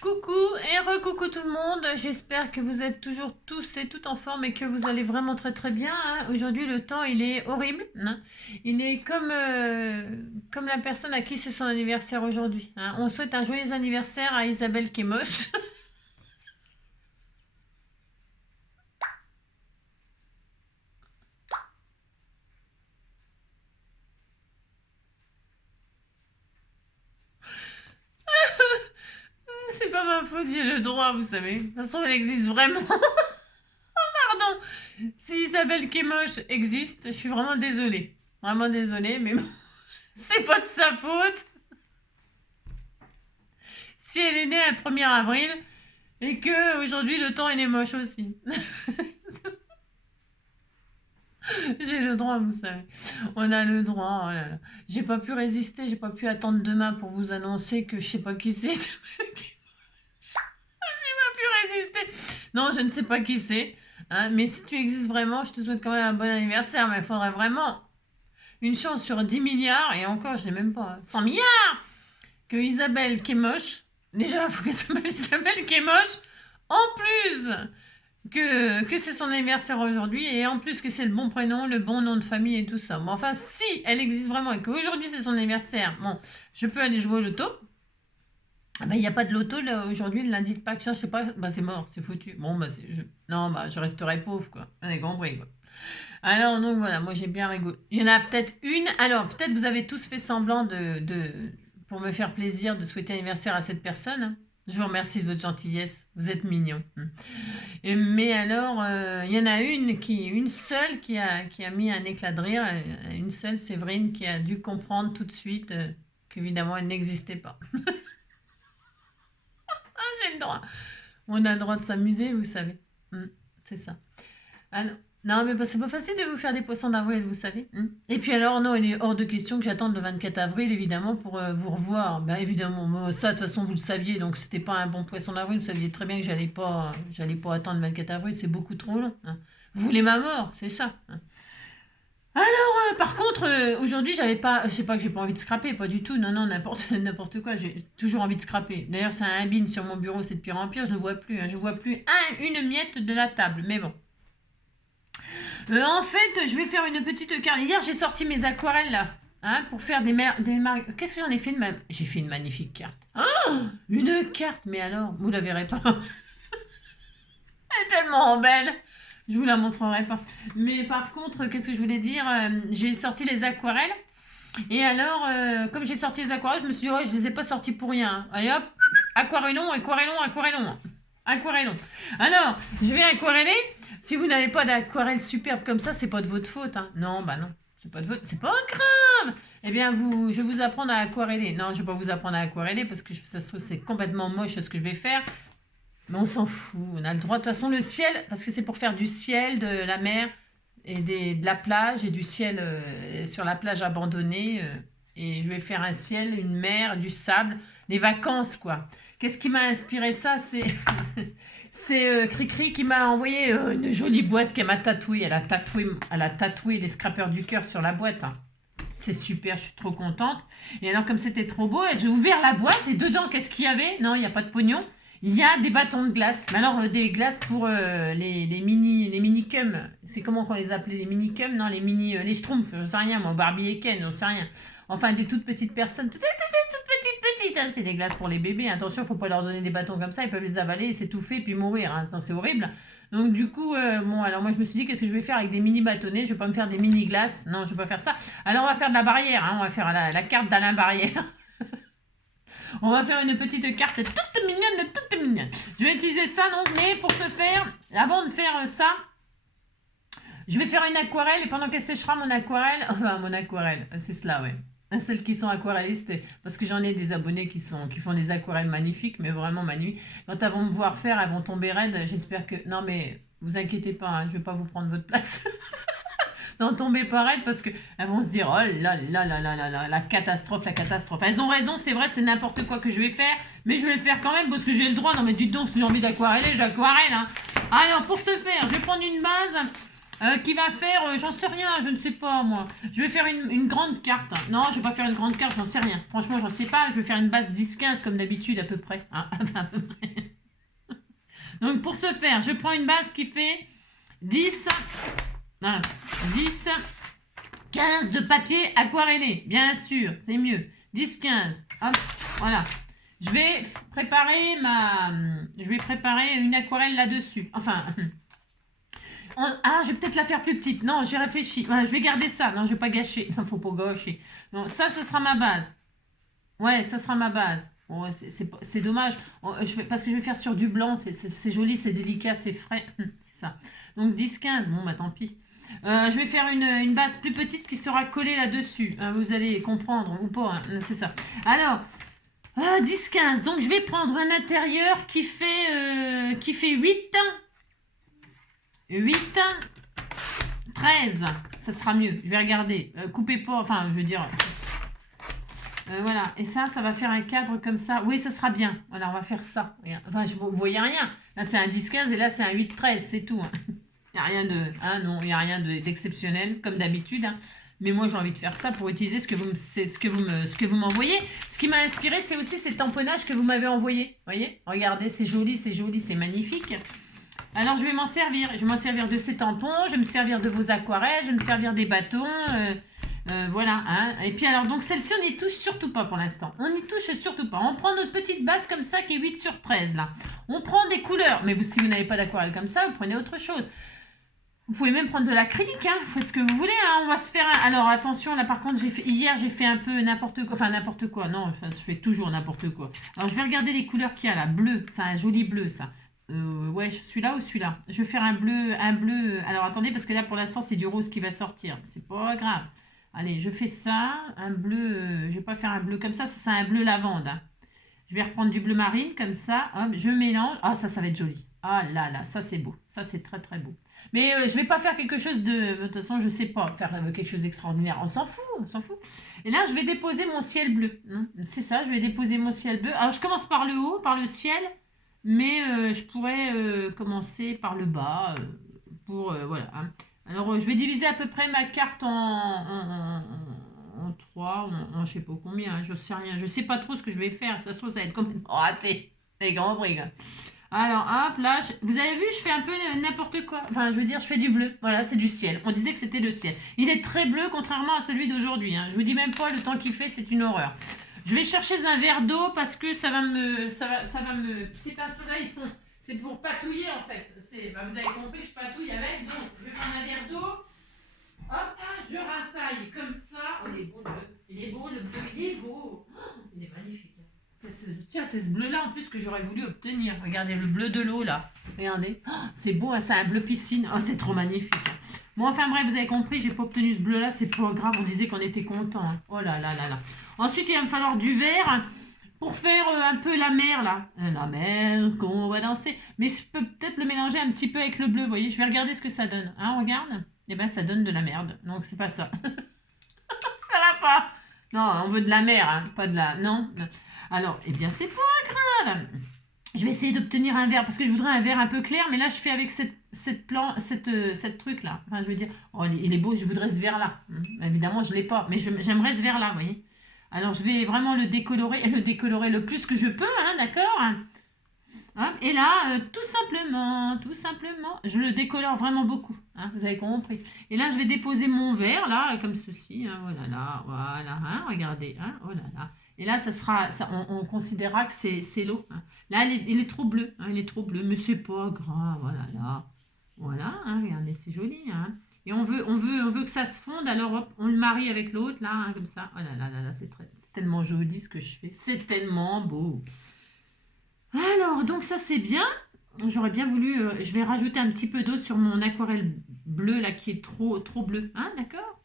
Coucou et re-coucou tout le monde, j'espère que vous êtes toujours tous et toutes en forme et que vous allez vraiment très très bien, hein. Aujourd'hui le temps il est horrible, hein. Il est comme la personne à qui c'est son anniversaire aujourd'hui, hein. On souhaite un joyeux anniversaire à Isabelle qui est moche. C'est pas ma faute, j'ai le droit, vous savez. De toute façon elle existe vraiment. Pardon, si Isabelle qui est moche existe, je suis vraiment désolée. Vraiment désolée, mais bon, c'est pas de sa faute. Si elle est née le 1er avril et que aujourd'hui le temps il est moche aussi. J'ai le droit, vous savez. On a le droit. Oh là là. J'ai pas pu résister, j'ai pas pu attendre demain pour vous annoncer que je sais pas qui c'est. J'ai pas pu résister. Non, je ne sais pas qui c'est, hein, mais si tu existes vraiment, je te souhaite quand même un bon anniversaire. Mais il faudrait vraiment une chance sur 10 milliards, et encore, je n'ai même pas 100 milliards, que Isabelle qui est moche. Déjà, il faut qu'elle s'appelle Isabelle qui est moche. En plus que c'est son anniversaire aujourd'hui, et en plus que c'est le bon prénom, le bon nom de famille et tout ça. Bon, enfin, si elle existe vraiment et qu'aujourd'hui c'est son anniversaire, bon, je peux aller jouer au loto. Ah bah, il n'y a pas de loto là, aujourd'hui, le lundi de Pâques, je sais pas, bah c'est mort, c'est foutu. Bon, bah non, bah je resterai pauvre, quoi. On est compris, quoi. Alors, donc voilà, moi j'ai bien rigolé. Il y en a peut-être une, alors peut-être vous avez tous fait semblant pour me faire plaisir, de souhaiter anniversaire à cette personne, hein. Je vous remercie de votre gentillesse, vous êtes mignons. Mais alors, il y en a une seule qui a mis un éclat de rire, une seule, Séverine, qui a dû comprendre tout de suite qu'évidemment elle n'existait pas. Ah, j'ai le droit. On a le droit de s'amuser, vous savez. C'est ça. Alors, non, mais c'est pas facile de vous faire des poissons d'avril, vous savez. Et puis alors, non, il est hors de question que j'attende le 24 avril, évidemment, pour vous revoir. Ben, évidemment, moi, ça, de toute façon, vous le saviez, donc c'était pas un bon poisson d'avril. Vous saviez très bien que j'allais pas attendre le 24 avril, c'est beaucoup trop long, hein. Vous voulez ma mort, c'est ça, hein. Alors, par contre, aujourd'hui, je sais pas que j'ai pas envie de scraper, pas du tout. Non, non, n'importe quoi. J'ai toujours envie de scraper. D'ailleurs, c'est un bin sur mon bureau, c'est de pire en pire. Je ne le vois plus, hein. Je vois plus une miette de la table. Mais bon. En fait, je vais faire une petite carte. Hier, j'ai sorti mes aquarelles là, hein, pour faire Qu'est-ce que j'en ai fait J'ai fait une magnifique carte. Oh, une carte, mais alors, vous la verrez pas. Elle est tellement belle. Je vous la montrerai pas. Mais par contre, qu'est-ce que je voulais dire, j'ai sorti les aquarelles. Et alors, comme j'ai sorti les aquarelles, je me suis dit, oh, je les ai pas sortis pour rien. Allez hop, aquarellons, aquarellons, aquarellons. Aquarellons. Alors, je vais aquareller. Si vous n'avez pas d'aquarelle superbe comme ça, c'est pas de votre faute, hein. Non, bah non, c'est pas de votre... C'est pas grave. Eh bien, je vais vous apprendre à aquareller. Non, je vais pas vous apprendre à aquareller parce que ça se trouve, c'est complètement moche ce que je vais faire. Mais on s'en fout, on a le droit. De toute façon, le ciel, parce que c'est pour faire du ciel, de la mer et de la plage et du ciel sur la plage abandonnée. Et je vais faire un ciel, une mer, du sable, les vacances, quoi. Qu'est-ce qui m'a inspiré ça? C'est Cricri qui m'a envoyé une jolie boîte qu'elle m'a tatouée. Elle a tatoué les scrapeurs du cœur sur la boîte, hein. C'est super, je suis trop contente. Et alors, comme c'était trop beau, j'ai ouvert la boîte et dedans, qu'est-ce qu'il y avait? Non, il n'y a pas de pognon. Il y a des bâtons de glace. Mais alors, des glaces pour les mini-cums. C'est comment qu'on les appelait? Les mini-cums? Non, les schtroumpfs, je sais rien, moi, Barbie et Ken, je sais rien. Enfin, des toutes petites personnes, toutes petites, hein. C'est des glaces pour les bébés. Attention, il ne faut pas leur donner des bâtons comme ça, ils peuvent les avaler, s'étouffer, puis mourir, hein. C'est horrible. Donc du coup, bon, alors moi je me suis dit, qu'est-ce que je vais faire avec des mini bâtonnets? Je vais pas me faire des mini glaces. Non, je vais pas faire ça. Alors on va faire de la barrière, hein. On va faire la carte d'Alain Barrière. On va faire une petite carte toute mignonne, toute mignonne. Je vais utiliser ça donc, mais pour ce faire, avant de faire ça, je vais faire une aquarelle et pendant qu'elle séchera mon aquarelle, c'est cela, ouais. Celles qui sont aquarellistes, parce que j'en ai des abonnés qui font des aquarelles magnifiques, mais vraiment magnifiques. Quand elles vont me voir faire, elles vont tomber raides. J'espère que... Non, mais vous inquiétez pas, hein, je vais pas vous prendre votre place. Non, tombez pas raides parce qu'elles vont se dire, oh là là là là là là, la catastrophe, la catastrophe. Elles ont raison, c'est vrai, c'est n'importe quoi que je vais faire, mais je vais le faire quand même parce que j'ai le droit. Non, mais dites donc, si j'ai envie d'aquareller, j'aquarelle, hein. Alors, pour ce faire, je vais prendre une base. Qui va faire, j'en sais rien, je ne sais pas moi. Je vais faire une grande carte. Non, je vais pas faire une grande carte, j'en sais rien. Franchement, j'en sais pas. Je vais faire une base 10-15 comme d'habitude à peu près. Hein. À peu près. Donc pour ce faire, je prends une base qui fait 10, 10, 15 de papier aquarellé. Bien sûr, c'est mieux. 10, 15. Hop, voilà. Je vais préparer une aquarelle là-dessus. Enfin... Ah, je vais peut-être la faire plus petite. Non, j'ai réfléchi. Ouais, je vais garder ça. Non, je vais pas gâcher. Non, faut pas gâcher. Non, ça, ce sera ma base. Ouais, ça sera ma base. Bon, ouais, c'est dommage. Parce que je vais faire sur du blanc. C'est joli, c'est délicat, c'est frais. C'est ça. Donc 10-15. Bon, bah tant pis. Je vais faire une base plus petite qui sera collée là-dessus. Vous allez comprendre ou pas. Hein, c'est ça. Alors, 10-15. Donc, je vais prendre un intérieur qui fait 8. 8, 13, ça sera mieux. Je vais regarder. Coupez pas, enfin, je veux dire. Voilà. Et ça va faire un cadre comme ça. Oui, ça sera bien. Voilà, on va faire ça. Enfin, vous voyez rien. Là, c'est un 10-15 et là, c'est un 8-13, c'est tout. Hein. Il n'y a rien de. Hein, non, il n'y a rien d'exceptionnel, comme d'habitude. Hein. Mais moi, j'ai envie de faire ça pour utiliser ce que vous m'envoyez. Ce qui m'a inspiré, c'est aussi ces tamponnages que vous m'avez envoyés. Vous voyez? Regardez, c'est joli, c'est magnifique. Alors, je vais m'en servir. Je vais m'en servir de ces tampons, je vais me servir de vos aquarelles, je vais me servir des bâtons. Voilà. Hein. Et puis, alors, donc, celle-ci, on n'y touche surtout pas pour l'instant. On n'y touche surtout pas. On prend notre petite base comme ça qui est 8 sur 13, là. On prend des couleurs. Mais si vous n'avez pas d'aquarelle comme ça, vous prenez autre chose. Vous pouvez même prendre de l'acrylique, hein. Faites ce que vous voulez, hein. On va se faire Alors, attention, là, par contre, hier, j'ai fait un peu n'importe quoi. Enfin, n'importe quoi. Non, je fais toujours n'importe quoi. Alors, je vais regarder les couleurs qu'il y a là. Bleu, c'est un joli bleu, ça. Ouais, celui-là ou celui-là. Je vais faire un bleu. Alors attendez, parce que là pour l'instant c'est du rose qui va sortir. C'est pas grave. Allez, je fais ça. Un bleu. Je vais pas faire un bleu comme ça. Ça c'est un bleu lavande. Hein. Je vais reprendre du bleu marine comme ça. Hop, je mélange. Ah, ça va être joli. Ah là là, ça c'est beau. Ça c'est très très beau. Mais je vais pas faire quelque chose de. De toute façon, je sais pas faire quelque chose d'extraordinaire. On s'en fout, on s'en fout. Et là, je vais déposer mon ciel bleu. Hein. C'est ça, je vais déposer mon ciel bleu. Alors je commence par le haut, par le ciel. Mais je pourrais commencer par le bas pour voilà. Hein. Alors je vais diviser à peu près ma carte en 3, je sais pas combien, hein, je sais rien, je sais pas trop ce que je vais faire. Ça se trouve ça va être complètement raté. C'est grand brigue. Alors hop là, vous avez vu, je fais un peu n'importe quoi. Enfin, je veux dire, je fais du bleu. Voilà, c'est du ciel. On disait que c'était le ciel. Il est très bleu contrairement à celui d'aujourd'hui. Hein. Je vous dis même pas le temps qu'il fait, c'est une horreur. Je vais chercher un verre d'eau parce que ça va me. Ces pinceaux-là, c'est pour patouiller en fait. Vous avez compris que je patouille avec. Donc, je vais prendre un verre d'eau. Hop, je rinçaille comme ça. Oh, il est beau le bleu. Il est beau le bleu. Il est beau. Oh, il est magnifique. Tiens, c'est ce bleu-là en plus que j'aurais voulu obtenir. Regardez le bleu de l'eau là. Regardez. Oh, c'est beau, hein, c'est un bleu piscine. Oh, c'est trop magnifique. Bon, enfin bref, vous avez compris, j'ai pas obtenu ce bleu-là. C'est pas grave, on disait qu'on était content. Hein. Oh là là là là. Ensuite, il va me falloir du vert pour faire un peu la mer là. La mer qu'on va danser. Mais je peux peut-être le mélanger un petit peu avec le bleu, vous voyez. Je vais regarder ce que ça donne. Hein, on regarde. Eh ben, ça donne de la merde. Donc, c'est pas ça. Ça va pas. Non, on veut de la mer, hein, pas de la... Non. Alors, eh bien, c'est pas grave. Je vais essayer d'obtenir un vert, parce que je voudrais un vert un peu clair, mais là, je fais avec cette truc-là. Enfin, je veux dire, oh, il est beau, je voudrais ce vert-là. Évidemment, je ne l'ai pas, mais j'aimerais ce vert-là, vous voyez. Alors, je vais vraiment le décolorer le plus que je peux, hein, d'accord. Hein, et là, tout simplement, je le décolore vraiment beaucoup. Hein, vous avez compris. Et là, je vais déposer mon verre, là, comme ceci. Hein, voilà, hein, regardez. Hein, oh là là. Et là, on considérera que c'est l'eau. Hein. Là, il est trop bleu. Hein, il est trop bleu, mais c'est pas grave. Voilà, là. Voilà, hein, regardez, c'est joli. Hein. Et on veut que ça se fonde, alors hop, on le marie avec l'autre, là, hein, comme ça. Oh là là, c'est tellement joli ce que je fais. C'est tellement beau. Alors, donc ça c'est bien. J'aurais bien voulu... je vais rajouter un petit peu d'eau sur mon aquarelle bleue, là, qui est trop bleu. Hein, d'accord.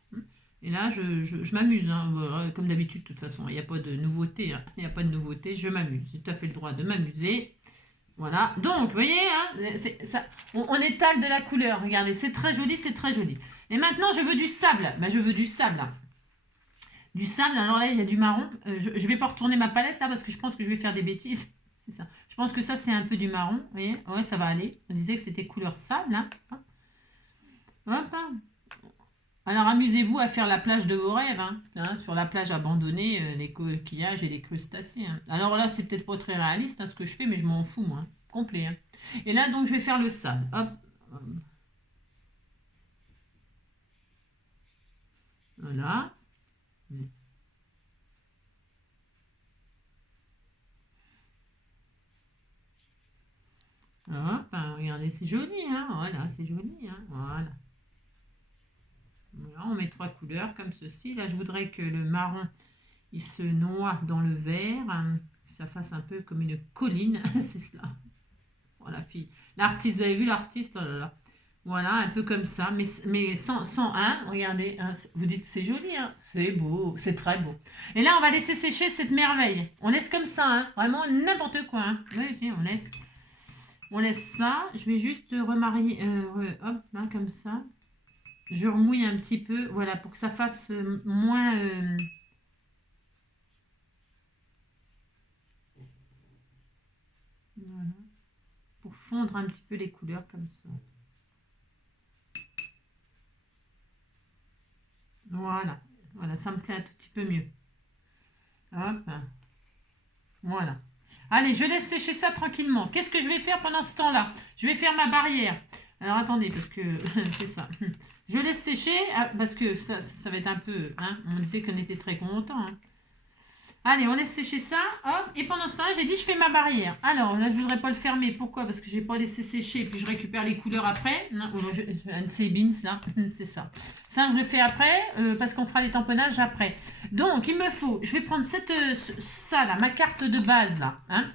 Et là, je m'amuse. Hein, voilà, comme d'habitude, de toute façon. Il n'y a pas de nouveauté. Hein, il n'y a pas de nouveauté. Je m'amuse. J'ai tout à fait le droit de m'amuser. Voilà. Donc, vous voyez, hein, on étale de la couleur. Regardez, c'est très joli, c'est très joli. Et maintenant, je veux du sable. Ben, je veux du sable. Là. Du sable. Alors là, il y a du marron. Je ne vais pas retourner ma palette, là, parce que je pense que je vais faire des bêtises. C'est ça. Je pense que ça, c'est un peu du marron. Vous voyez? Ouais, ça va aller. On disait que c'était couleur sable. Hein. Hop, hein. Alors amusez-vous à faire la plage de vos rêves, hein. Hein, sur la plage abandonnée, les coquillages et les crustacés, hein. Alors là, c'est peut-être pas très réaliste hein, ce que je fais, mais je m'en fous, moi. Hein. Complet. Hein. Et là, donc, je vais faire le sable. Hop. Voilà. Hop, hein, regardez, c'est joli, hein. Voilà, c'est joli, hein. Voilà. Voilà, on met 3 couleurs comme ceci. Là, je voudrais que le marron, il se noie dans le vert, hein, que ça fasse un peu comme une colline. C'est cela. Oh, la fille. L'artiste, vous avez vu l'artiste? Oh là là. Voilà, un peu comme ça, mais sans un. Regardez, hein, vous dites c'est joli, hein. C'est beau, c'est très beau. Et là, on va laisser sécher cette merveille. On laisse comme ça, hein. Vraiment n'importe quoi. Hein. Oui, si, on laisse. On laisse ça. Je vais juste remarier, hop, là, comme ça. Je remouille un petit peu, voilà, pour que ça fasse moins... voilà, pour fondre un petit peu les couleurs comme ça. Voilà, voilà, ça me plaît un tout petit peu mieux. Hop, voilà. Allez, je laisse sécher ça tranquillement. Qu'est-ce que je vais faire pendant ce temps-là? Je vais faire ma barrière. Alors attendez, parce que c'est ça. Je laisse sécher, parce que ça va être un peu... Hein, on disait qu'on était très content. Hein. Allez, on laisse sécher ça, hop, et pendant ce temps-là, j'ai dit je fais ma barrière. Alors, là, je voudrais pas le fermer. Pourquoi? Parce que j'ai pas laissé sécher, et puis je récupère les couleurs après. Non, un de ces beans, là, c'est ça. Ça, je le fais après, parce qu'on fera les tamponnages après. Donc, il me faut, je vais prendre ça, là, ma carte de base, là. Hein.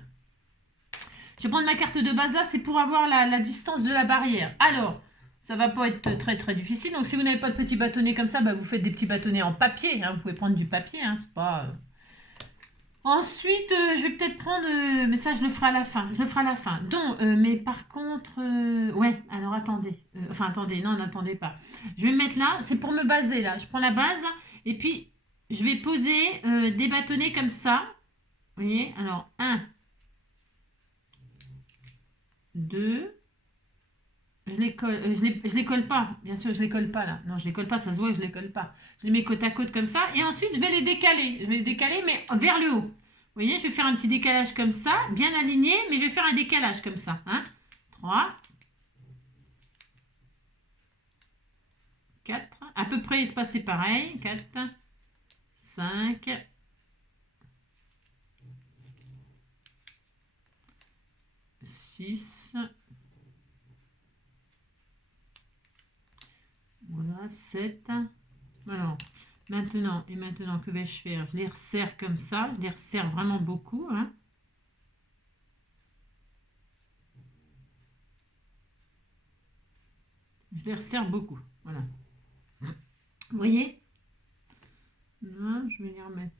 Je vais prendre ma carte de base, là, c'est pour avoir la distance de la barrière. Alors, ça va pas être très, très difficile. Donc, si vous n'avez pas de petits bâtonnets comme ça, bah, vous faites des petits bâtonnets en papier. Hein. Vous pouvez prendre du papier, hein, c'est pas... Ensuite, je vais peut-être prendre, mais ça je le ferai à la fin. Je le ferai à la fin. Donc, mais par contre, ouais. Alors attendez, enfin attendez, non, n'attendez pas. Je vais me mettre là. C'est pour me baser là. Je prends la base et puis je vais poser des bâtonnets comme ça. Vous voyez. Alors 1, 2. Je les colle, je les colle pas. Bien sûr, je les colle pas là. Non, je les colle pas. Ça se voit que je les colle pas. Je les mets côte à côte comme ça et ensuite je vais les décaler. Je vais les décaler, mais vers le haut. Vous voyez, je vais faire un petit décalage comme ça, bien aligné, mais je vais faire un décalage comme ça. Hein. 3, 4, à peu près espacé pareil. 4, 5, 6, voilà, 7. Alors, maintenant, que vais-je faire? Je les resserre comme ça, je les resserre vraiment beaucoup. Hein. Je les resserre beaucoup, voilà. Vous voyez? Là, je vais les remettre.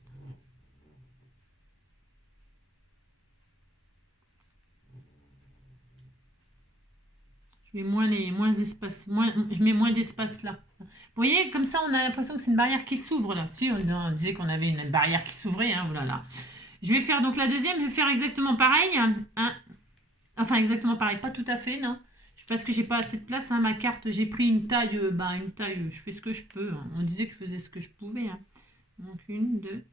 Je mets je mets moins d'espace là. Vous voyez, comme ça, on a l'impression que c'est une barrière qui s'ouvre là. Si, on disait qu'on avait une barrière qui s'ouvrait, hein, voilà. Je vais faire donc la deuxième, je vais faire exactement pareil. Hein. Enfin, exactement pareil, pas tout à fait, non. Parce que j'ai pas assez de place, hein, ma carte, j'ai pris une taille, je fais ce que je peux. Hein. On disait que je faisais ce que je pouvais. Hein. Donc, 1, 2.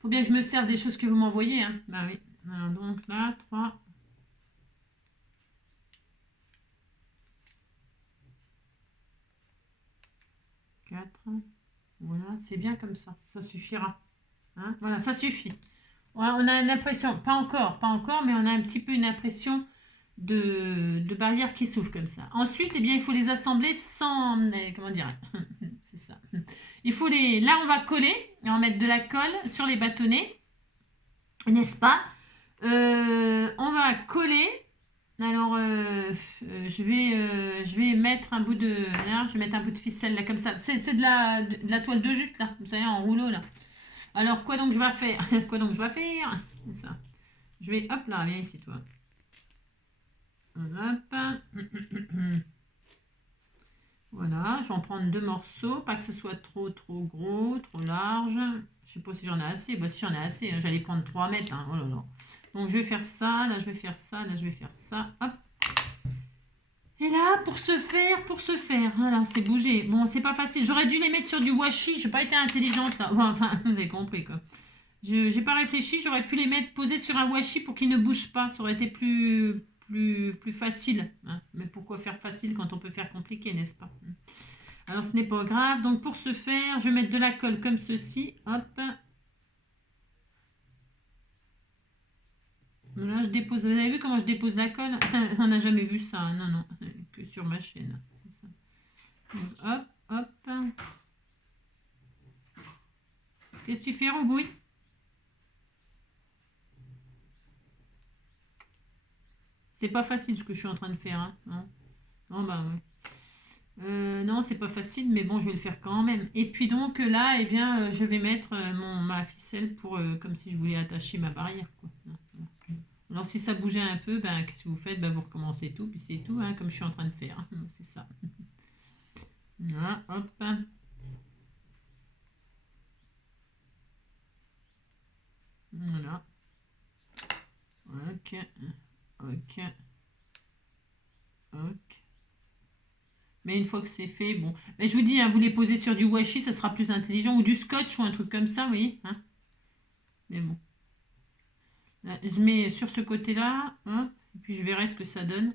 Faut bien que je me serve des choses que vous m'envoyez. Hein. Bah oui. Alors, donc là, 3. 4. Voilà, c'est bien comme ça suffira. Hein, voilà, ça suffit. Ouais, on a l'impression, pas encore, mais on a un petit peu une impression de barrière qui s'ouvre comme ça. Ensuite, eh bien, il faut les assembler sans, comment dire, c'est ça. Il faut là on va coller, et on va mettre de la colle sur les bâtonnets, n'est-ce pas? On va coller. Alors, je vais mettre un bout de, là, je vais mettre un bout de ficelle là comme ça. C'est de la toile de jute là, vous savez, en rouleau là. Alors, quoi donc je vais faire? Quoi donc je vais faire? C'est ça. Je vais, hop là, viens ici toi. Hop. Voilà, je vais en prendre 2 morceaux, pas que ce soit trop gros, trop large. Je sais pas si j'en ai assez. Bah si j'en ai assez, hein, j'allais prendre 3 mètres. Hein. Oh là là. Donc je vais faire ça, là je vais faire ça, là je vais faire ça. Hop. Et là, pour se faire, voilà, c'est bougé. Bon, c'est pas facile. J'aurais dû les mettre sur du washi. J'ai pas été intelligente là. Bon, enfin, vous avez compris quoi. J'ai pas réfléchi. J'aurais pu les mettre posés sur un washi pour qu'ils ne bougent pas. Ça aurait été plus facile. Hein. Mais pourquoi faire facile quand on peut faire compliqué, n'est-ce pas? Alors, ce n'est pas grave. Donc, pour ce faire, je vais mettre de la colle comme ceci. Hop. Là, je dépose. Vous avez vu comment je dépose la colle? On n'a jamais vu ça. Non, non. Que sur ma chaîne. C'est ça. Donc, hop, hop. Qu'est-ce que tu fais, Roubouille? C'est pas facile ce que je suis en train de faire. Hein. Non, non, bah ouais. Non, c'est pas facile, mais bon, je vais le faire quand même. Et puis donc là, eh bien, je vais mettre ma ficelle pour comme si je voulais attacher ma barrière. Quoi. Alors si ça bougeait un peu, ben, qu'est-ce que vous faites? Ben, vous recommencez tout, puis c'est tout, hein, comme je suis en train de faire. Hein. C'est ça. Voilà, hop. Voilà. Ok. Ok. Ok. Mais une fois que c'est fait, bon. Mais je vous dis, hein, vous les posez sur du washi, ça sera plus intelligent. Ou du scotch ou un truc comme ça, vous voyez. Hein. Mais bon. Là, je mets sur ce côté-là. Hein, et puis je verrai ce que ça donne.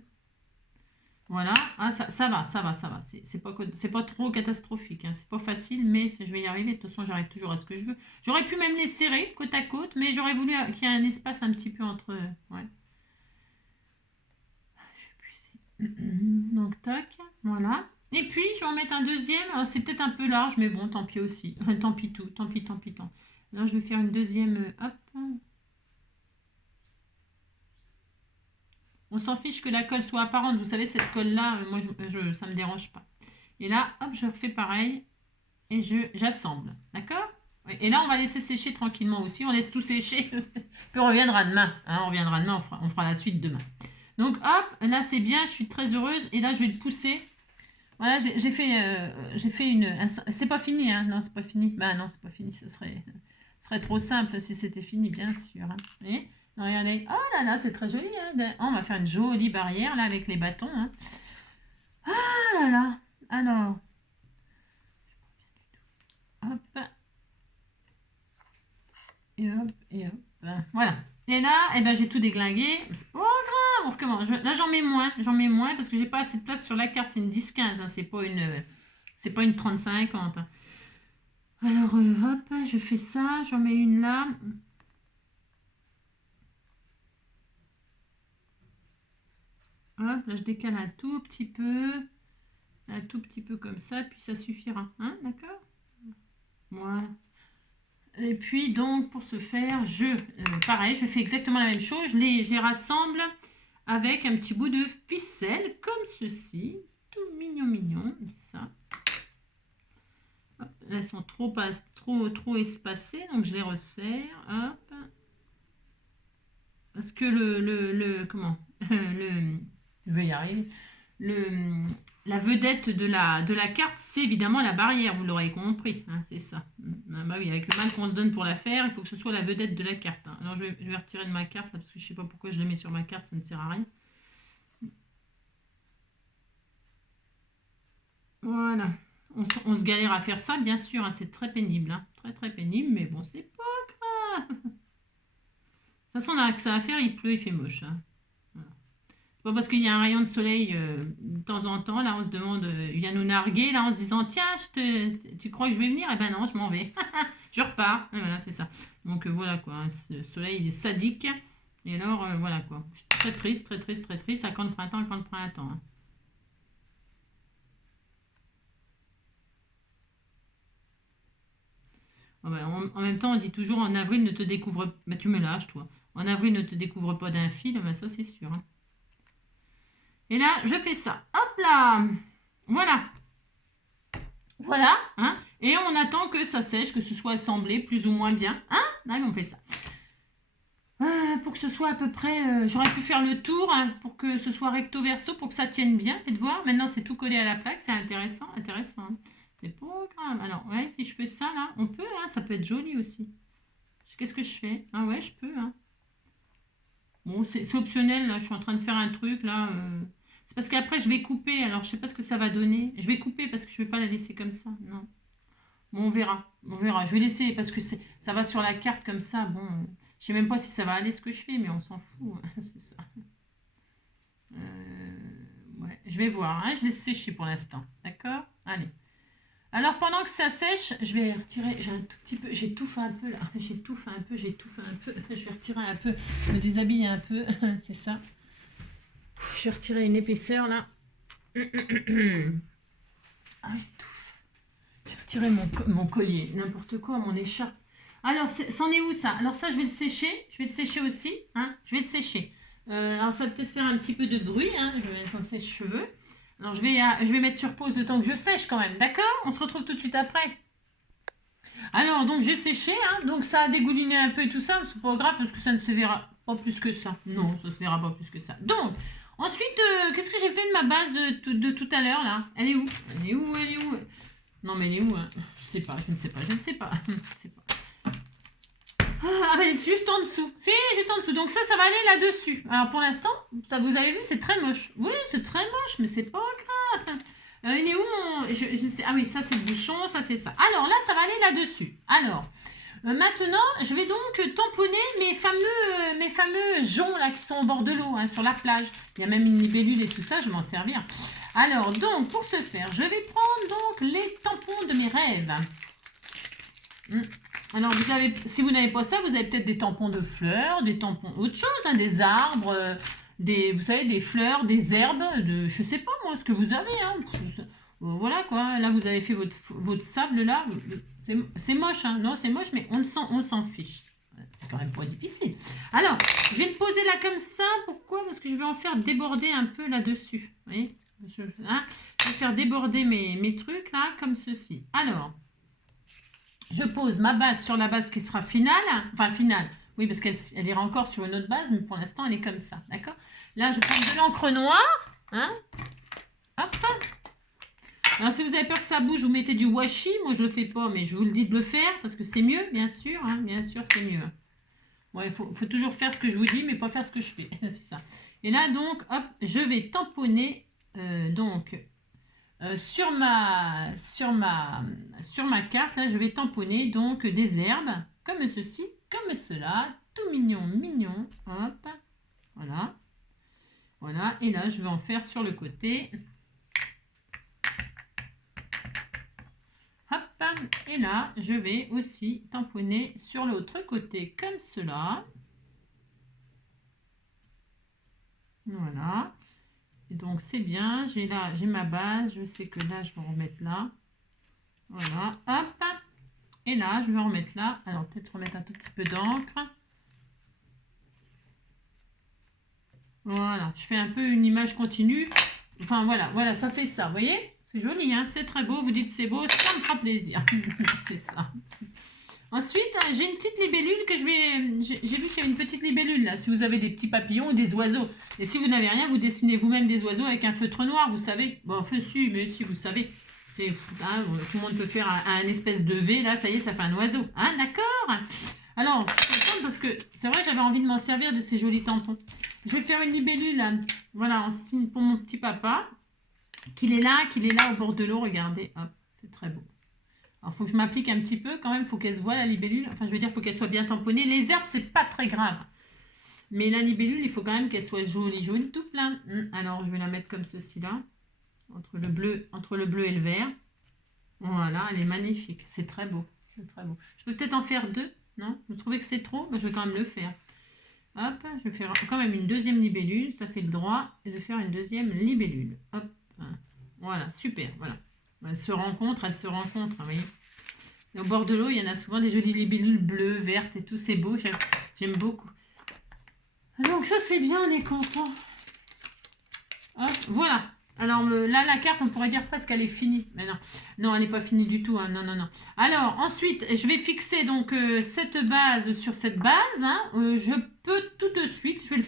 Voilà. Ah, ça va, ça va, ça va. C'est pas trop catastrophique. Hein. C'est pas facile, mais je vais y arriver. De toute façon, j'arrive toujours à ce que je veux. J'aurais pu même les serrer côte à côte, mais j'aurais voulu qu'il y ait un espace un petit peu entre. Ouais. Je vais puiser. Donc, tac. Voilà. Et puis, je vais en mettre un deuxième. Alors, c'est peut-être un peu large, mais bon, tant pis aussi. Tant pis tout. Tant pis, tant pis, tant. Alors, je vais faire une deuxième. Hop. On s'en fiche que la colle soit apparente. Vous savez, cette colle-là, moi, ça ne me dérange pas. Et là, hop, je refais pareil. Et j'assemble. D'accord? Oui. Et là, on va laisser sécher tranquillement aussi. On laisse tout sécher. Puis on reviendra demain. Hein, on reviendra demain. On fera la suite demain. Donc, hop, là, c'est bien. Je suis très heureuse. Et là, je vais le pousser. Voilà, j'ai fait une. C'est pas fini, hein? Non, c'est pas fini. Ben non, c'est pas fini. Ce serait trop simple si c'était fini, bien sûr. Hein. Vous voyez? Regardez. Oh là là, c'est très joli. Hein. On va faire une jolie barrière là avec les bâtons. Hein. Ah là là. Alors. Hop. Et hop, et hop. Voilà. Et là, eh ben, j'ai tout déglingué. C'est pas grave, on recommence. Là, j'en mets moins. J'en mets moins parce que j'ai pas assez de place sur la carte. C'est une 10-15. Hein. C'est pas une 30-50. Hein. Alors, hop, je fais ça. J'en mets une là. Hop, là, je décale un tout petit peu. Un tout petit peu comme ça. Puis ça suffira. Hein, d'accord? Voilà. Et puis donc pour ce faire, pareil, je fais exactement la même chose. Je les rassemble avec un petit bout de ficelle comme ceci, tout mignon mignon, ça. Hop, elles sont trop espacées, donc je les resserre. Hop. Parce que comment je vais y arriver. La vedette de la carte, c'est évidemment la barrière, vous l'aurez compris, hein, c'est ça. Ah bah oui, avec le mal qu'on se donne pour la faire, il faut que ce soit la vedette de la carte. Hein. Alors je vais retirer de ma carte, là, parce que je ne sais pas pourquoi je le mets sur ma carte, ça ne sert à rien. Voilà. On se galère à faire ça, bien sûr, hein, c'est très pénible. Hein. Très très pénible, mais bon, c'est pas grave. De toute façon, on n'a que ça à faire, il pleut, il fait moche. Hein. Pas parce qu'il y a un rayon de soleil de temps en temps, là on se demande, il vient nous narguer, là en se disant tiens, tu crois que je vais venir? Eh ben non, je m'en vais. Je repars. Et voilà, c'est ça. Donc voilà quoi, hein, ce soleil il est sadique. Et alors voilà quoi. Je suis très triste, très triste, très triste. À quand le printemps, à quand le printemps. Hein. Ah ben, en même temps, on dit toujours en avril ne te découvre. Ben, tu me lâches toi. En avril ne te découvre pas d'un fil, ben, ça c'est sûr. Hein. Et là, je fais ça. Hop là! Voilà. Voilà, hein, et on attend que ça sèche, que ce soit assemblé plus ou moins bien. Hein? Allez, on fait ça. Pour que ce soit à peu près... j'aurais pu faire le tour hein, pour que ce soit recto verso, pour que ça tienne bien. Faites voir, maintenant c'est tout collé à la plaque, c'est intéressant, intéressant. Hein. C'est pas grave. Alors, ouais, si je fais ça là, on peut, hein, ça peut être joli aussi. Qu'est-ce que je fais? Ah ouais, je peux. Hein. Bon, c'est optionnel, là, je suis en train de faire un truc là... C'est parce qu'après, je vais couper. Alors, je sais pas ce que ça va donner. Je vais couper parce que je vais pas la laisser comme ça. Non. Bon, on verra. On verra. Je vais laisser parce que ça va sur la carte comme ça. Bon, je sais même pas si ça va aller ce que je fais, mais on s'en fout. C'est ça. Ouais, je vais voir. Hein. Je laisse sécher pour l'instant. D'accord? Allez. Alors, pendant que ça sèche, je vais retirer. J'ai un tout petit peu. J'étouffe un peu là. J'étouffe un peu. J'étouffe un peu. Je vais retirer un peu. Me déshabiller un peu. C'est ça. Je vais retirer une épaisseur là. Ah, j'étouffe. Je vais retirer mon collier. N'importe quoi, mon écharpe. Alors, c'en est où ça? Alors ça, je vais le sécher. Je vais le sécher aussi. Hein, je vais le sécher. Alors ça va peut-être faire un petit peu de bruit. Hein, je vais mettre un sèche-cheveux. Alors je vais mettre sur pause le temps que je sèche quand même. D'accord? On se retrouve tout de suite après. Alors, donc j'ai séché. Hein, donc ça a dégouliné un peu et tout ça. C'est pas grave parce que ça ne se verra pas plus que ça. Non, ça se verra pas plus que ça. Donc, ensuite, qu'est-ce que j'ai fait de ma base de tout à l'heure là? Elle est où? Elle est où? Elle est où? Non mais elle est où? Hein, je sais pas, je ne sais pas, je ne sais pas. Je ne sais pas. Ah, elle est juste en dessous. C'est juste en dessous. Donc ça va aller là-dessus. Alors pour l'instant, ça vous avez vu, c'est très moche. Oui, c'est très moche, mais c'est pas grave. Il est où mon... je ne sais... Ah oui, ça c'est le bouchon, ça c'est ça. Alors là, ça va aller là-dessus. Alors, maintenant, je vais donc tamponner mes fameux joncs là qui sont au bord de l'eau, hein, sur la plage. Il y a même une libellule et tout ça, je vais m'en servir. Alors, donc, pour ce faire, je vais prendre donc les tampons de mes rêves. Alors, si vous n'avez pas ça, vous avez peut-être des tampons de fleurs, des tampons autre chose, hein, des arbres, vous savez, des fleurs, des herbes, je sais pas moi, ce que vous avez. Hein. Voilà quoi, là vous avez fait votre sable là, c'est moche, hein. Non c'est moche, mais on s'en fiche. C'est quand même pas difficile. Alors, je vais le poser là comme ça, pourquoi? Parce que je vais en faire déborder un peu là-dessus. Vous voyez, je vais faire déborder mes trucs là, comme ceci. Alors, je pose ma base sur la base qui sera finale, enfin finale, oui parce qu'elle ira encore sur une autre base, mais pour l'instant elle est comme ça, d'accord? Là je prends de l'encre noire, hein? Hop. Alors si vous avez peur que ça bouge, vous mettez du washi, moi je le fais pas, mais je vous le dis de le faire, parce que c'est mieux, bien sûr, hein? Bien sûr c'est mieux. Ouais, faut toujours faire ce que je vous dis, mais pas faire ce que je fais, c'est ça. Et là donc, hop, je vais tamponner, donc... sur ma carte, là, je vais tamponner donc des herbes, comme ceci, comme cela, tout mignon, mignon, hop, voilà, voilà, et là, je vais en faire sur le côté, hop, et là, je vais aussi tamponner sur l'autre côté, comme cela, voilà. Et donc c'est bien, j'ai ma base, je sais que là je vais en remettre là, voilà, hop, et là je vais en remettre là, alors peut-être remettre un tout petit peu d'encre, voilà, je fais un peu une image continue, enfin voilà, ça fait ça, vous voyez, c'est joli, hein, c'est très beau, vous dites c'est beau, ça me fera plaisir, c'est ça. Ensuite, j'ai une petite libellule que j'ai vu qu'il y avait une petite libellule là, si vous avez des petits papillons ou des oiseaux. Et si vous n'avez rien, vous dessinez vous-même des oiseaux avec un feutre noir, vous savez. Bon, enfin si, mais si, vous savez. Hein, tout le monde peut faire un espèce de V, là, ça y est, ça fait un oiseau. Hein, d'accord? Alors, je suis contente parce que c'est vrai, j'avais envie de m'en servir de ces jolis tampons. Je vais faire une libellule, voilà, en signe pour mon petit papa, qu'il est là au bord de l'eau, regardez, hop, c'est très beau. Alors, il faut que je m'applique un petit peu quand même, il faut qu'elle se voit la libellule. Enfin, je veux dire, il faut qu'elle soit bien tamponnée. Les herbes, c'est pas très grave. Mais la libellule, il faut quand même qu'elle soit jolie, jolie, tout plein. Alors, je vais la mettre comme ceci là, entre le bleu et le vert. Voilà, elle est magnifique. C'est très beau. C'est très beau. Je peux peut-être en faire deux, non? Vous trouvez que c'est trop? Je vais quand même le faire. Hop, je vais faire quand même une deuxième libellule. Ça fait le droit de faire une deuxième libellule. Hop, voilà, super, voilà. Elles se rencontrent, vous voyez. Et au bord de l'eau, il y en a souvent des jolies libellules bleues, vertes et tout, c'est beau, j'aime beaucoup. Donc ça, c'est bien, on est content. Hop, voilà. Alors là, la carte, on pourrait dire presque qu'elle est finie. Mais non, non, elle n'est pas finie du tout. Hein. Non, non, non. Alors, ensuite, je vais fixer donc cette base sur cette base. Hein. Je peux tout de suite, je vais le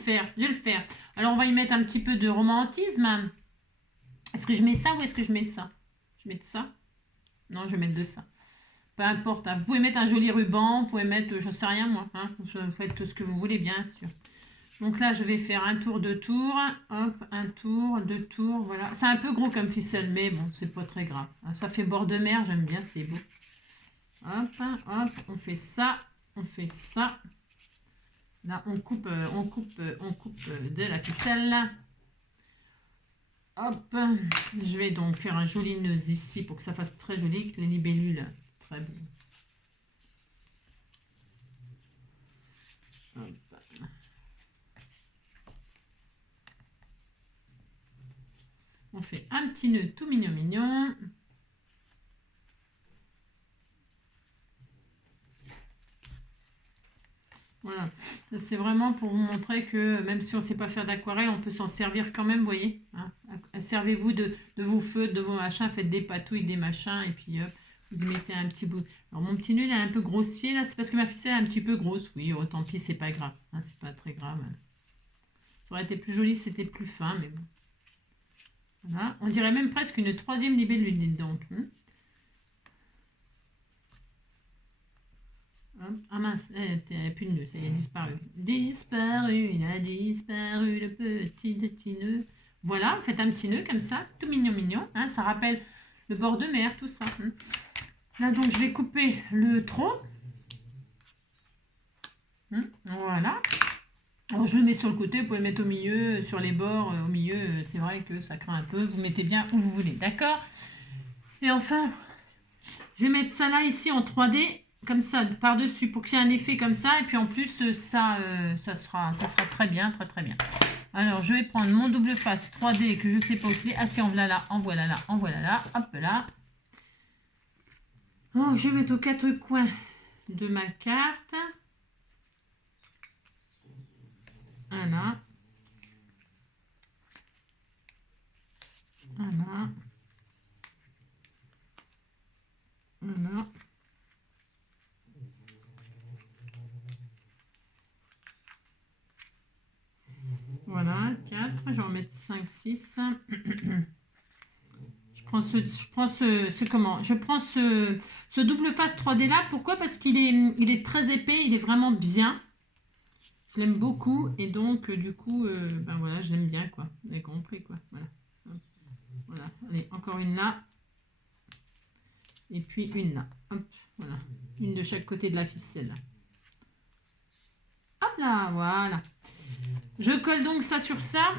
faire. Alors, on va y mettre un petit peu de romantisme. Est-ce que je mets ça ou est-ce que je mets ça? Je mets de ça? Non, je vais mettre de ça. Peu importe. Hein. Vous pouvez mettre un joli ruban, vous pouvez mettre, je ne sais rien moi. Hein. Vous faites tout ce que vous voulez, bien sûr. Donc là, je vais faire un tour, deux tours. Hop, un tour, deux tours. Voilà. C'est un peu gros comme ficelle, mais bon, c'est pas très grave. Ça fait bord de mer, j'aime bien, c'est beau. Hop, hop, on fait ça. On fait ça. Là, on coupe de la ficelle. Hop, je vais donc faire un joli nœud ici pour que ça fasse très joli. Les libellules, c'est très beau. Hop. On fait un petit nœud tout mignon mignon. Voilà, c'est vraiment pour vous montrer que même si on ne sait pas faire d'aquarelle, on peut s'en servir quand même, vous voyez. Hein. Servez-vous de vos feutres, de vos machins, faites des patouilles, des machins, et puis vous y mettez un petit bout. Alors mon petit nœud, il est un peu grossier, là, c'est parce que ma ficelle est un petit peu grosse. Oui, oh, tant pis, c'est pas grave, hein, c'est pas très grave. Ça aurait été plus joli si c'était plus fin, mais bon. Voilà, on dirait même presque une troisième libellule, dites donc. Ah mince, il n'y a plus de nœud, ça y est, disparu. Disparu, il a disparu le petit nœud. Voilà, vous faites un petit nœud comme ça, tout mignon mignon. Hein, ça rappelle le bord de mer, tout ça. Là donc je vais couper le tronc. Voilà. Alors je le mets sur le côté, vous pouvez le mettre au milieu, sur les bords, au milieu, c'est vrai que ça craint un peu. Vous mettez bien où vous voulez, d'accord? Et enfin, je vais mettre ça là ici en 3D. Comme ça, par-dessus, pour qu'il y ait un effet comme ça. Et puis en plus, ça sera très bien, très très bien. Alors, je vais prendre mon double face 3D que je ne sais pas où il est. Ah si, en voilà là, en voilà là, en voilà là. Hop là. Oh, je vais mettre aux quatre coins de ma carte. Voilà. Voilà. Voilà. Voilà, 4. Je vais en mettre 5, 6. Je prends ce double face 3D là. Pourquoi? Parce qu'il est très épais, il est vraiment bien. Je l'aime beaucoup et donc du coup, ben voilà, je l'aime bien quoi. Vous avez compris quoi. Voilà. Voilà. Allez, encore une là. Et puis une là. Hop, voilà. Une de chaque côté de la ficelle. Hop là, voilà. Je colle donc ça sur ça.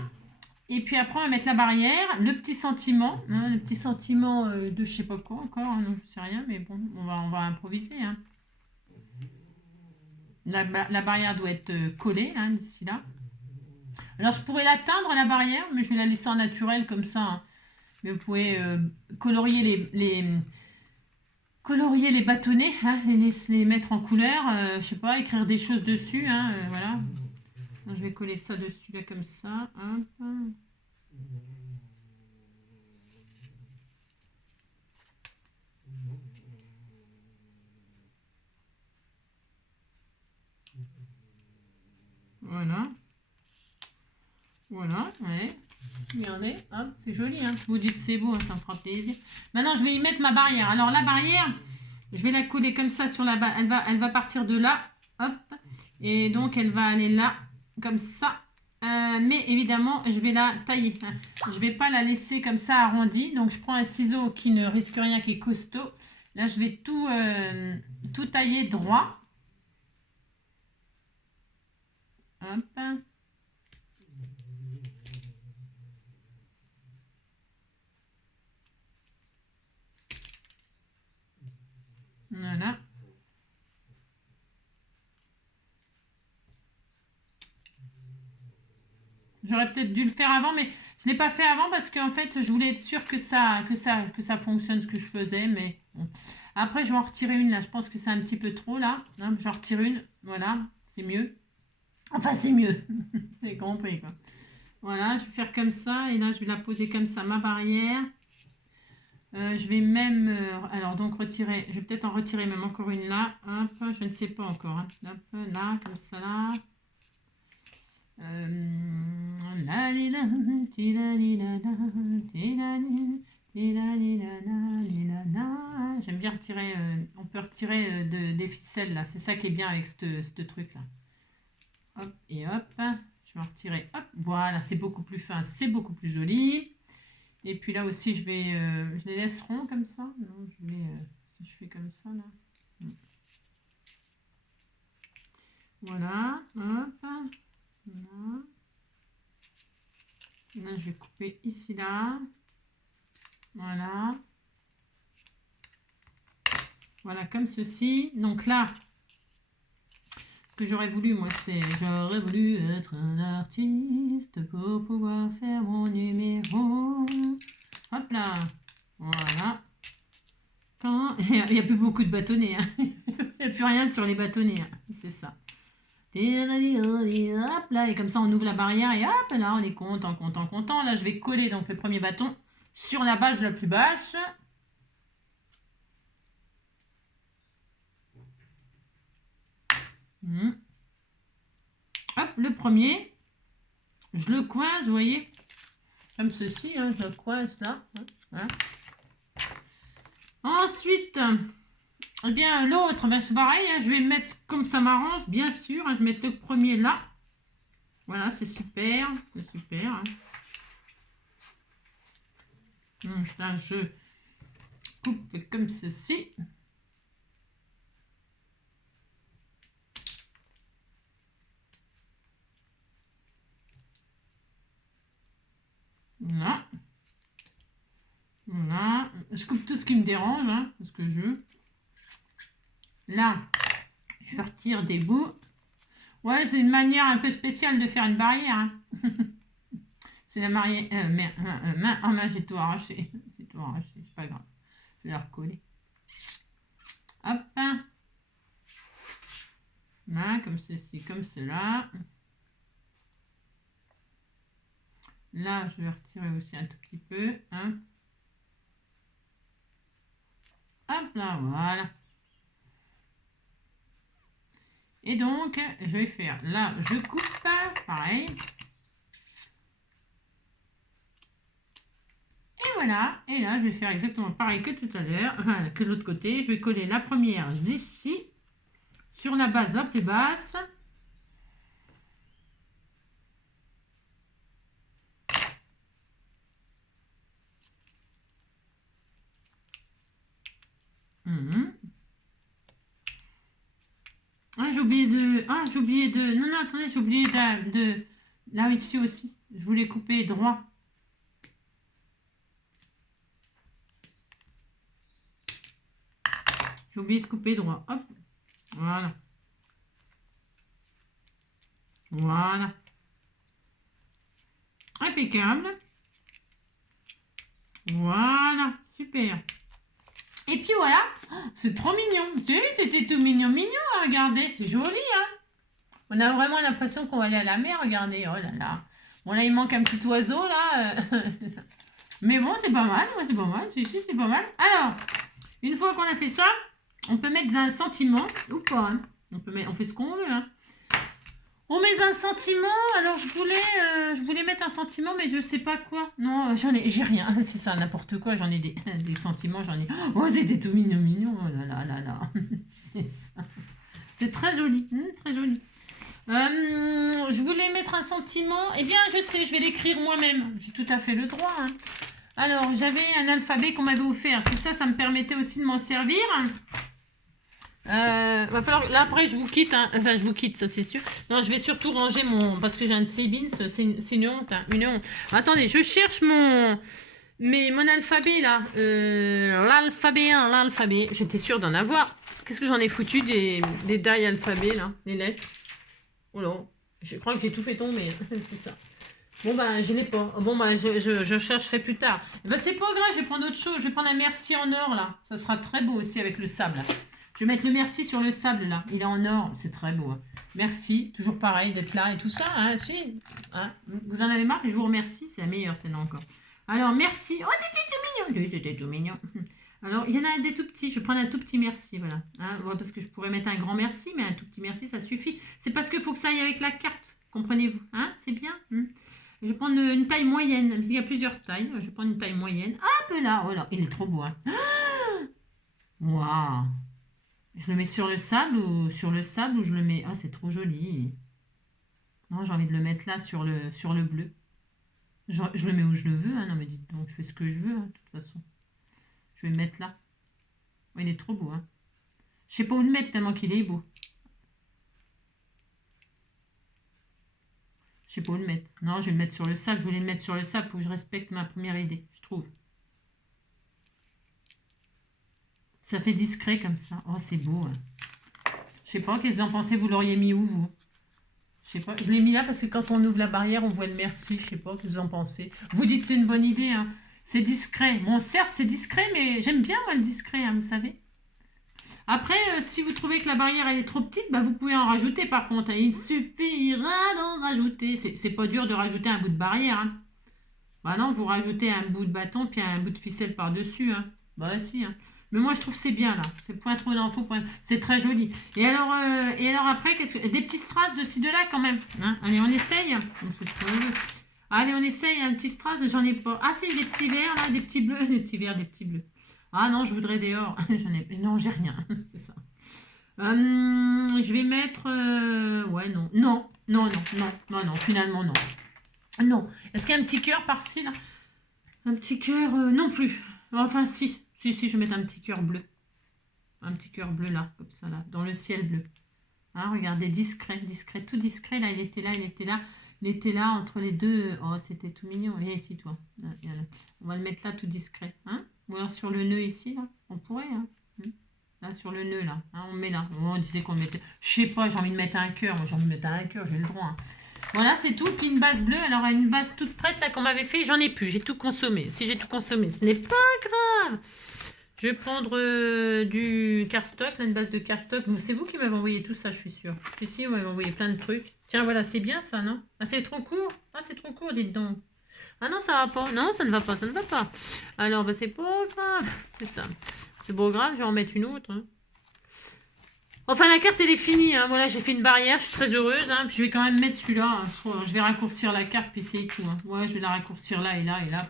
Et puis après, on va mettre la barrière, le petit sentiment. Hein, le petit sentiment de je sais pas quoi encore. Hein, non, je sais rien, mais bon, on va improviser. Hein. La barrière doit être collée hein, d'ici là. Alors, je pourrais l'atteindre, la barrière, mais je vais la laisser en naturel comme ça. Hein. Mais vous pouvez colorier colorier les bâtonnets, hein, les mettre en couleur, je sais pas, écrire des choses dessus, hein, voilà. Donc, je vais coller ça dessus là comme ça. Hop. Voilà. Voilà, ouais. Regardez, hop, c'est joli, hein. Vous dites c'est beau, hein, ça me fera plaisir. Maintenant, je vais y mettre ma barrière. Alors, la barrière, je vais la coller comme ça sur la base. Elle va partir de là, hop. Et donc, elle va aller là, comme ça. Mais évidemment, je vais la tailler. Je ne vais pas la laisser comme ça arrondie. Donc, je prends un ciseau qui ne risque rien, qui est costaud. Là, je vais tout tailler droit. Hop. Voilà. J'aurais peut-être dû le faire avant, mais je ne l'ai pas fait avant parce qu'en fait, je voulais être sûre que ça fonctionne ce que je faisais. Mais bon. Après, je vais en retirer une là. Je pense que c'est un petit peu trop là. J'en retire une. Voilà, c'est mieux. Enfin, c'est mieux. Vous avez compris quoi. Voilà, je vais faire comme ça. Et là, je vais la poser comme ça, ma barrière. Je vais même, alors donc retirer, je vais peut-être en retirer même encore une là, hop, je ne sais pas encore, hein. Hop, là, comme ça là. J'aime bien retirer, on peut retirer des ficelles là, c'est ça qui est bien avec ce truc là. Hop et hop, je retirer. Hop, voilà, c'est beaucoup plus fin, c'est beaucoup plus joli. Et puis là aussi, je les laisse ronds comme ça. Non, si je fais comme ça, là. Voilà, hop. Voilà. Là, je vais couper ici, là. Voilà. Voilà, comme ceci. Donc là, ce que j'aurais voulu, moi, j'aurais voulu être un artiste pour pouvoir faire mon numéro. Hop là. Voilà. Il n'y a plus beaucoup de bâtonnets. Hein. Il n'y a plus rien sur les bâtonnets. Hein. C'est ça. Hop là. Et comme ça, on ouvre la barrière et hop là, on est content. Là, je vais coller donc le premier bâton sur la base la plus basse. Hop, le premier. Je le coince, vous voyez. Comme ceci, hein, je le coince là. Voilà. Ensuite, eh bien l'autre, ben, c'est pareil, hein, je vais le mettre comme ça m'arrange, bien sûr. Hein, je vais mettre le premier là. Voilà, c'est super. C'est super. Hein. Là, je coupe comme ceci. Voilà. Voilà. Je coupe tout ce qui me dérange, hein, ce que je veux. Là, je retire des bouts. Ouais, c'est une manière un peu spéciale de faire une barrière. Hein. C'est la mariée. Main, j'ai tout arraché. J'ai tout arraché, c'est pas grave. Je vais la recoller. Hop. Là, comme ceci, comme cela. Là, je vais retirer aussi un tout petit peu. Hein. Hop là, voilà. Et donc, je vais faire, là, je coupe, pareil. Et voilà, et là, je vais faire exactement pareil que tout à l'heure, enfin, que de l'autre côté. Je vais coller la première ici, sur la base la plus basse. Ah, j'ai oublié de... Non, non, attendez, j'ai oublié de... Là, ici aussi. Je voulais couper droit. J'ai oublié de couper droit. Hop. Voilà. Voilà. Impeccable. Voilà. Super. Et puis voilà. C'est trop mignon. Tu sais, c'était tout mignon, à regarder. C'est joli, hein. On a vraiment l'impression qu'on va aller à la mer. Regardez. Oh là là. Bon, là, il manque un petit oiseau, là. Mais bon, c'est pas mal. Ouais, c'est pas mal. Si, c'est pas mal. Alors, une fois qu'on a fait ça, on peut mettre un sentiment ou pas. Hein. On fait ce qu'on veut. Hein. On met un sentiment. Alors, je voulais mettre un sentiment, mais je sais pas quoi. Non, j'ai rien. C'est ça, n'importe quoi. J'en ai des sentiments. J'en ai. Oh, c'était tout mignon. Oh là là là là. C'est ça. C'est très joli. Très joli. Je voulais mettre un sentiment. Eh bien, je sais, je vais l'écrire moi-même. J'ai tout à fait le droit. Hein. Alors, j'avais un alphabet qu'on m'avait offert. C'est ça, ça me permettait aussi de m'en servir. Va falloir... Là, après, je vous quitte. Hein. Enfin, je vous quitte, ça, c'est sûr. Non, je vais surtout ranger mon... Parce que j'ai un de ces bins. C'est une honte. Hein. Une honte. Attendez, je cherche mon alphabet, là. L'alphabet 1, l'alphabet. J'étais sûre d'en avoir. Qu'est-ce que j'en ai foutu des die alphabet, là. Les lettres. Oh là. Je crois que j'ai tout fait tomber. C'est ça. Bon, bah, je l'ai pas. Bon, bah, je chercherai plus tard. Bah, c'est pas grave, je vais prendre autre chose. Je vais prendre un merci en or, là. Ça sera très beau aussi avec le sable. Je vais mettre le merci sur le sable, là. Il est en or. C'est très beau. Hein. Merci. Toujours pareil d'être là et tout ça. Hein, hein. Vous en avez marre, je vous remercie. C'est la meilleure, celle-là encore. Alors, merci. Oh, t'étais tout mignon. T'étais tout mignon. Alors, il y en a des tout petits. Je vais prendre un tout petit merci, voilà. Hein, parce que je pourrais mettre un grand merci, mais un tout petit merci, ça suffit. C'est parce qu'il faut que ça aille avec la carte. Comprenez-vous. Hein, c'est bien. Je vais prendre une taille moyenne. Il y a plusieurs tailles. Je vais prendre une taille moyenne. Hop là. Oh là, il est trop beau. Hein. Waouh. Je le mets sur le sable ou je le mets... Oh, c'est trop joli. Non, j'ai envie de le mettre là sur le bleu. Je le mets où je le veux, hein. Non mais dites donc, je fais ce que je veux, hein, de toute façon. Je vais le mettre là. Oh, il est trop beau, hein. Je sais pas où le mettre tellement qu'il est beau. Je sais pas où le mettre. Non, je vais le mettre sur le sable. Je voulais le mettre sur le sable pour que je respecte ma première idée, je trouve. Ça fait discret comme ça. Oh, c'est beau, hein. Je sais pas, qu'est-ce que vous en pensez? Vous l'auriez mis où, vous? Je sais pas. Je l'ai mis là parce que quand on ouvre la barrière, on voit le merci. Je sais pas, qu'est-ce que vous en pensez? Vous dites c'est une bonne idée, hein. C'est discret. Bon, certes, c'est discret, mais j'aime bien, moi, le discret, hein, vous savez. Après, si vous trouvez que la barrière elle est trop petite, bah, vous pouvez en rajouter par contre, hein. Il suffira d'en rajouter. C'est pas dur de rajouter un bout de barrière, hein. Bah non, vous rajoutez un bout de bâton puis un bout de ficelle par-dessus, hein. Bah si, hein. Mais moi je trouve que c'est bien là. C'est point trop d'infos, c'est très joli. Et alors après, qu'est-ce que. Des petits strass de ci de là quand même, hein. Allez, on essaye. On fait ce qu'on veut. Allez, on essaye un petit strass, mais j'en ai pas. Ah si, des petits verts là, des petits bleus, des petits verts, des petits bleus. Ah non, je voudrais des or. J'en ai. Non, j'ai rien. C'est ça. Je vais mettre. Ouais, non. Non, non, non, non, non, non, finalement non. Non. Est-ce qu'il y a un petit cœur par-ci là? Un petit cœur, non plus. Enfin, si. Si, si, je vais mettre un petit cœur bleu. Un petit cœur bleu là, comme ça là, dans le ciel bleu. Hein, regardez, discret, discret, tout discret. Là, il était là, il était là. Il était là entre les deux. Oh, c'était tout mignon. Viens ici, toi. Là, on va le mettre là, tout discret. Hein, ou alors sur le nœud ici, là. On pourrait, hein. Là, sur le nœud, là. Hein, on met là. Oh, on disait qu'on mettait. Je sais pas, j'ai envie de mettre un cœur. Moi, j'ai envie de mettre un cœur, j'ai le droit, hein. Voilà, c'est tout. Puis une base bleue. Alors, une base toute prête, là, qu'on m'avait fait. J'en ai plus. J'ai tout consommé. Si j'ai tout consommé, ce n'est pas grave. Je vais prendre du cardstock, là, une base de cardstock. C'est vous qui m'avez envoyé tout ça, je suis sûre. Si, vous m'avez envoyé plein de trucs. Tiens, voilà, c'est bien ça, non? Ah, c'est trop court. Ah, c'est trop court, dites donc. Ah non, ça va pas. Non, ça ne va pas, ça ne va pas. Alors, bah, c'est pas grave. C'est ça. C'est pas grave, je vais en mettre une autre, hein. Enfin, la carte, elle est finie, hein. Voilà, j'ai fait une barrière, je suis très heureuse, hein. Puis je vais quand même mettre celui-là, hein. Je vais raccourcir la carte, puis c'est tout, hein. Ouais, je vais la raccourcir là,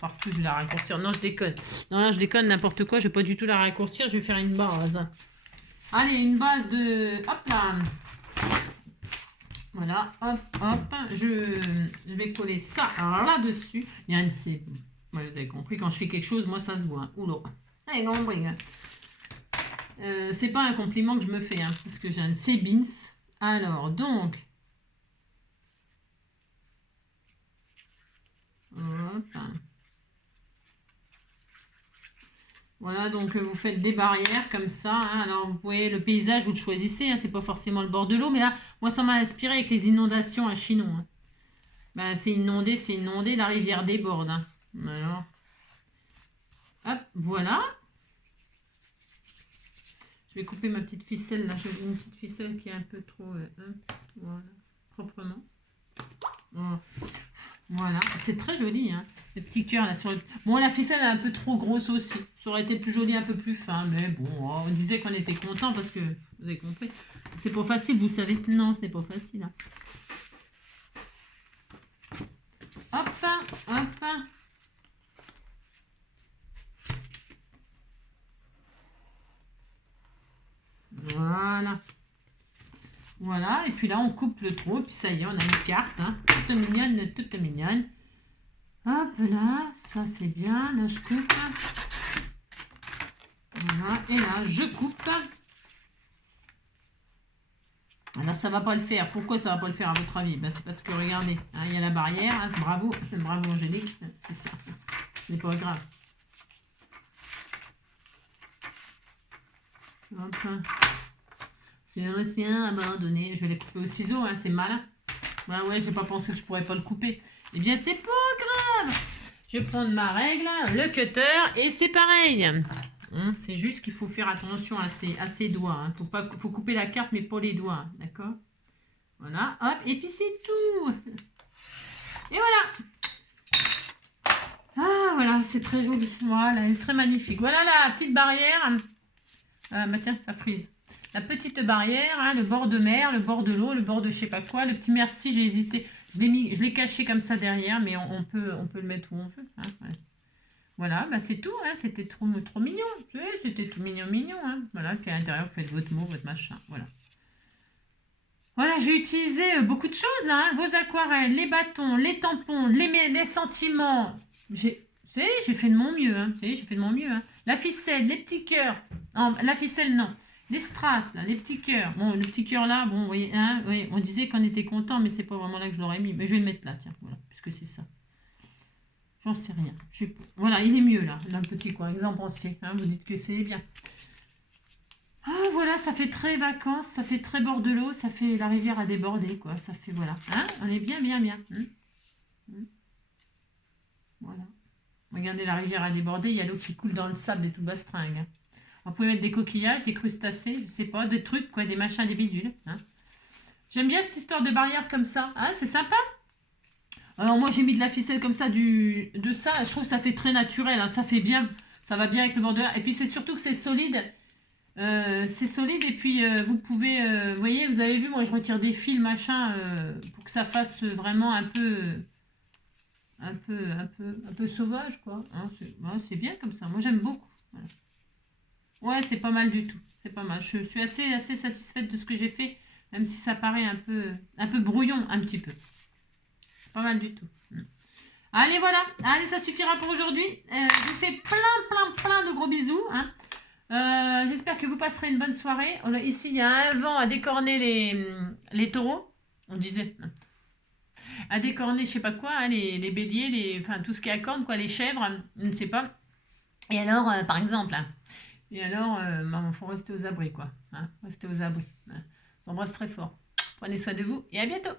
partout, je vais la raccourcir. Non, je déconne. Non, là, je déconne, n'importe quoi, je vais pas du tout la raccourcir, je vais faire une base. Allez, une base de... Hop là. Voilà, hop, hop. Je vais coller ça là-dessus. Il y a une C. Ouais, vous avez compris, quand je fais quelque chose, moi, ça se voit, hein. Oula. Allez, compris, hein. C'est pas un compliment que je me fais, hein, parce que j'ai un Sebins. Alors, donc. Hop. Voilà, donc vous faites des barrières comme ça, hein. Alors, vous voyez, le paysage, vous le choisissez, hein, c'est pas forcément le bord de l'eau, mais là, moi, ça m'a inspiré avec les inondations à Chinon, hein. Ben, c'est inondé, la rivière déborde, hein. Alors, hop, voilà. Je vais couper ma petite ficelle là. J'ai une petite ficelle qui est un peu trop. Voilà, proprement. Voilà, c'est très joli, hein. Le petit cœur là sur le. Bon, la ficelle est un peu trop grosse aussi. Ça aurait été plus joli, un peu plus fin. Mais bon, on disait qu'on était content parce que. Vous avez compris. C'est pas facile, vous savez. Non, ce n'est pas facile, hein. Hop, hop. Voilà. Voilà, et puis là, on coupe le trou, puis ça y est, on a une carte, hein, toute mignonne, toute mignonne. Hop là, ça c'est bien, là je coupe. Voilà, et là, je coupe. Alors, ça va pas le faire. Pourquoi ça va pas le faire, à votre avis? Ben, c'est parce que, regardez, hein, il y a la barrière, hein, bravo, bravo Angélique, c'est ça, ce n'est pas grave. Hop. C'est le sien abandonné. Je vais les couper au ciseau, hein, c'est malin. Ouais, j'ai pas pensé que je pourrais pas le couper. Eh bien, c'est pas grave. Je vais prendre ma règle, le cutter, et c'est pareil. C'est juste qu'il faut faire attention à ses doigts. Hein. Faut couper la carte, mais pas les doigts. D'accord? Voilà, hop, et puis c'est tout. Et voilà. Ah, voilà, c'est très joli. Voilà, elle est très magnifique. Voilà la petite barrière. Bah tiens, ça frise. La petite barrière, hein, le bord de mer, le bord de l'eau, le bord de je sais pas quoi. Le petit merci, j'ai hésité. Je l'ai caché comme ça derrière, mais on peut le mettre où on veut. Hein, ouais. Voilà, bah c'est tout. Hein, c'était trop mignon. C'était tout mignon. Hein. Voilà, puis à l'intérieur, vous faites votre mot, votre machin. Voilà. Voilà, j'ai utilisé beaucoup de choses là, hein. Vos aquarelles, les bâtons, les tampons, les sentiments. J'ai fait de mon mieux, hein. J'ai fait de mon mieux, hein. La ficelle, les petits cœurs. Non, la ficelle, non. Les strass, là, les petits cœurs. Bon, le petit cœur là, bon, vous voyez, hein, oui, on disait qu'on était content, mais c'est pas vraiment là que je l'aurais mis. Mais je vais le mettre là, tiens, voilà, puisque c'est ça. J'en sais rien. Voilà, il est mieux là, dans le petit coin. Exemple entier, hein, vous dites que c'est bien. Ah, voilà, ça fait très vacances, ça fait très bord de l'eau, ça fait la rivière à déborder, quoi. Ça fait, voilà. Hein, on est bien, bien, bien. Voilà. Regardez la rivière à déborder, il y a l'eau qui coule dans le sable et tout bastringue, hein. On pouvait mettre des coquillages, des crustacés, je sais pas, des trucs, quoi, des machins, des bidules, hein. J'aime bien cette histoire de barrière comme ça. Ah, c'est sympa. Alors moi, j'ai mis de la ficelle comme ça, de ça. Je trouve que ça fait très naturel, hein. Ça fait bien. Ça va bien avec le bordeur. Et puis, c'est surtout que c'est solide. C'est solide et puis vous pouvez, vous voyez, vous avez vu, moi je retire des fils, machin, pour que ça fasse vraiment un peu sauvage, quoi. Hein, c'est bien comme ça. Moi j'aime beaucoup. Voilà. Ouais, c'est pas mal du tout. C'est pas mal. Je suis assez satisfaite de ce que j'ai fait, même si ça paraît un peu brouillon, un petit peu. Pas mal du tout. Allez, voilà. Allez, ça suffira pour aujourd'hui. Je vous fais plein de gros bisous, hein. J'espère que vous passerez une bonne soirée. Ici, il y a un vent à décorner les taureaux. On disait. À décorner, je sais pas quoi, hein, les béliers, enfin tout ce qui est à cornes, quoi, les chèvres, je ne sais pas. Et alors, par exemple, hein, et alors, il faut rester aux abris, quoi. Hein, rester aux abris. Hein. Je vous embrasse très fort. Prenez soin de vous et à bientôt.